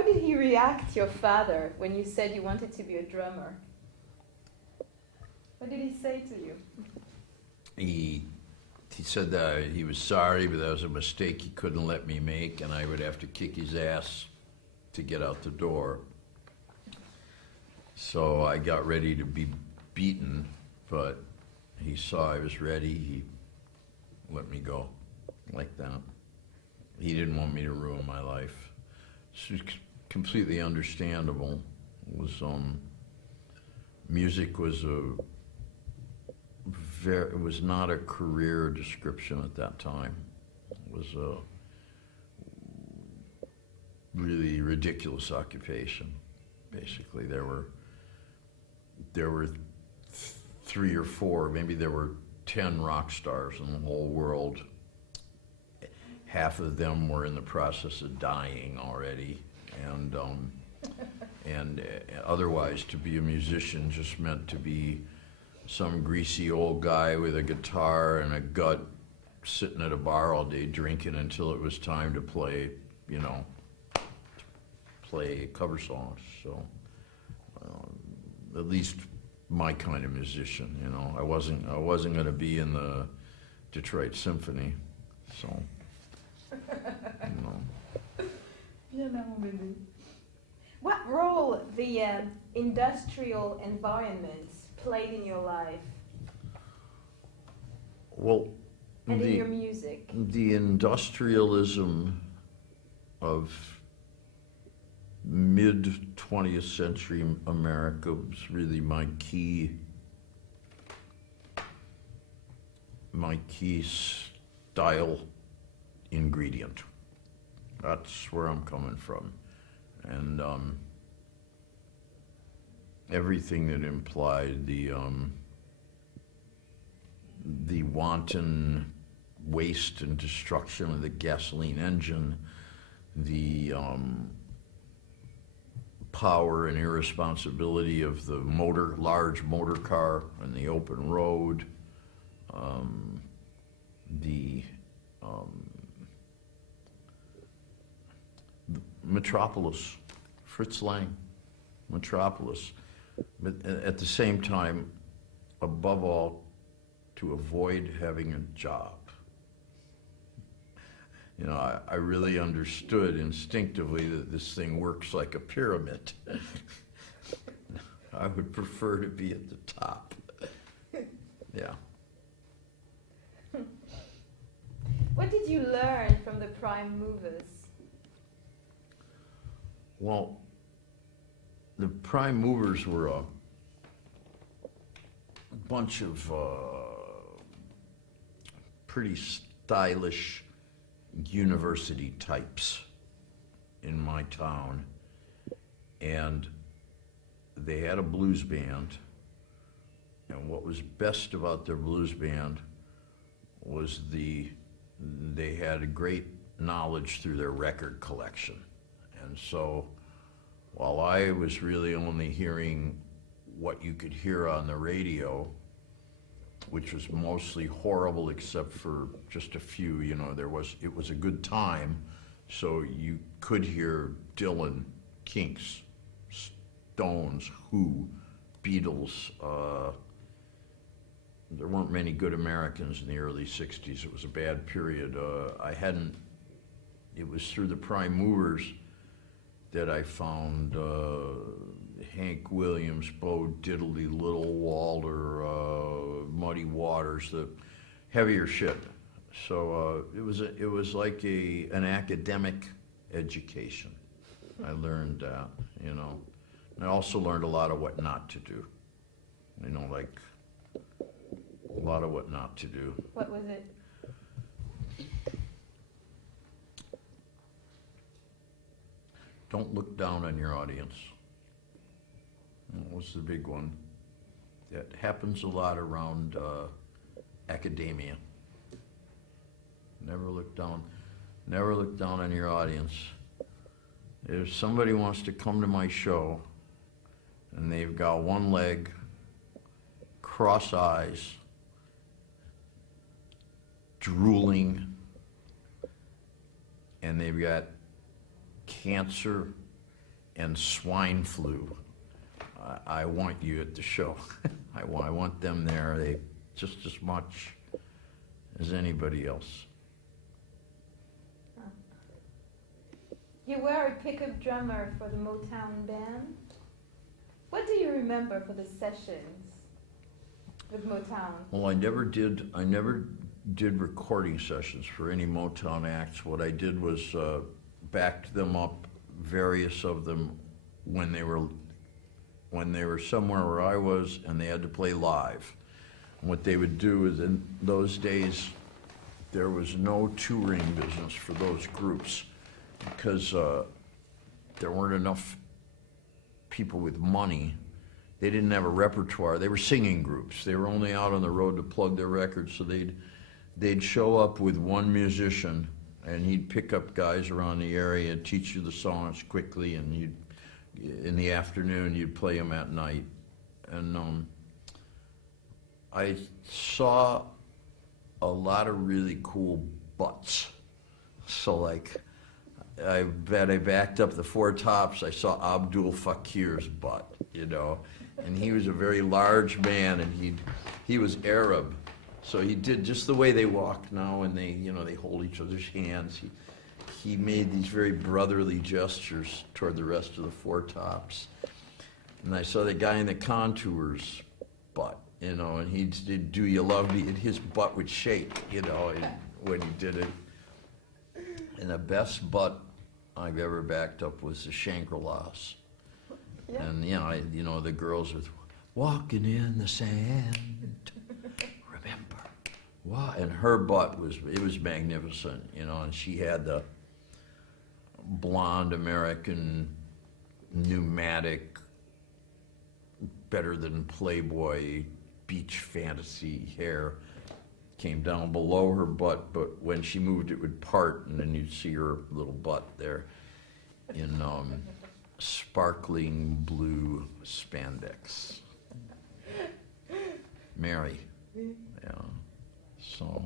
How did he react, your father, when you said you wanted to be a drummer? What did he say to you? He said that he was sorry, but that was a mistake he couldn't let me make, and I would have to kick his ass to get out the door. So I got ready to be beaten, but he saw I was ready. He let me go like that. He didn't want me to ruin my life. It's completely understandable. It was music was it was not a career description at that time. It was a really ridiculous occupation. Basically, there were 3 or 4, maybe there were 10 rock stars in the whole world. Half of them were in the process of dying already, and otherwise to be a musician just meant to be some greasy old guy with a guitar and a gut sitting at a bar all day drinking until it was time to play, play cover songs. So at least my kind of musician, I wasn't going to be in the Detroit Symphony, so. What role the industrial environment played in your life? Well, and in your music? The industrialism of mid-20th century America was really my key style ingredient. That's where I'm coming from. And everything that implied the wanton waste and destruction of the gasoline engine, the power and irresponsibility of the large motor car on the open road, the Metropolis, Fritz Lang, Metropolis. But at the same time, above all, to avoid having a job. I really understood instinctively that this thing works like a pyramid. I would prefer to be at the top. Yeah. What did you learn from the prime movers? Well, the prime movers were a bunch of pretty stylish university types in my town, and they had a blues band, and what was best about their blues band was they had a great knowledge through their record collection. And so while I was really only hearing what you could hear on the radio, which was mostly horrible except for just a few, it was a good time, so you could hear Dylan, Kinks, Stones, Who, Beatles. There weren't many good Americans in the early 60s. It was a bad period. It was through the prime movers that I found Hank Williams, Bo Diddley, Little Walter, Muddy Waters, the heavier shit. So it was like an academic education. I learned that, And I also learned a lot of what not to do. Like a lot of what not to do. What was it? Don't look down on your audience. That was the big one. That happens a lot around academia. Never look down on your audience. If somebody wants to come to my show and they've got one leg, cross eyes, drooling, and they've got cancer and swine flu. I want you at the show. I want them there. They just as much as anybody else. You were a pickup drummer for the Motown band. What do you remember for the sessions with Motown? Well, I never did recording sessions for any Motown acts. What I did was backed them up, various of them, when they were somewhere where I was and they had to play live. And what they would do is, in those days, there was no touring business for those groups because there weren't enough people with money. They didn't have a repertoire. They were singing groups. They were only out on the road to plug their records, so they'd show up with one musician, and he'd pick up guys around the area, teach you the songs quickly, and in the afternoon you'd play them at night. And I saw a lot of really cool butts. So like, I bet I backed up the Four Tops, I saw Abdul Fakir's butt, you know, and he was a very large man, and he was Arab, so he did just the way they walk now, and they hold each other's hands. He made these very brotherly gestures toward the rest of the Four Tops. And I saw the guy in the Contours' butt, you know, and he did "Do You Love Me?" and his butt would shake, you know, when he did it. And the best butt I've ever backed up was the Shangri-Las. Yeah. And you know, the girls with "Walking in the Sand, remember." Wow. And her butt was magnificent, you know, and she had the blonde American pneumatic, better than Playboy beach fantasy hair. Came down below her butt, but when she moved, it would part, and then you'd see her little butt there in sparkling blue spandex. Mary, yeah. So.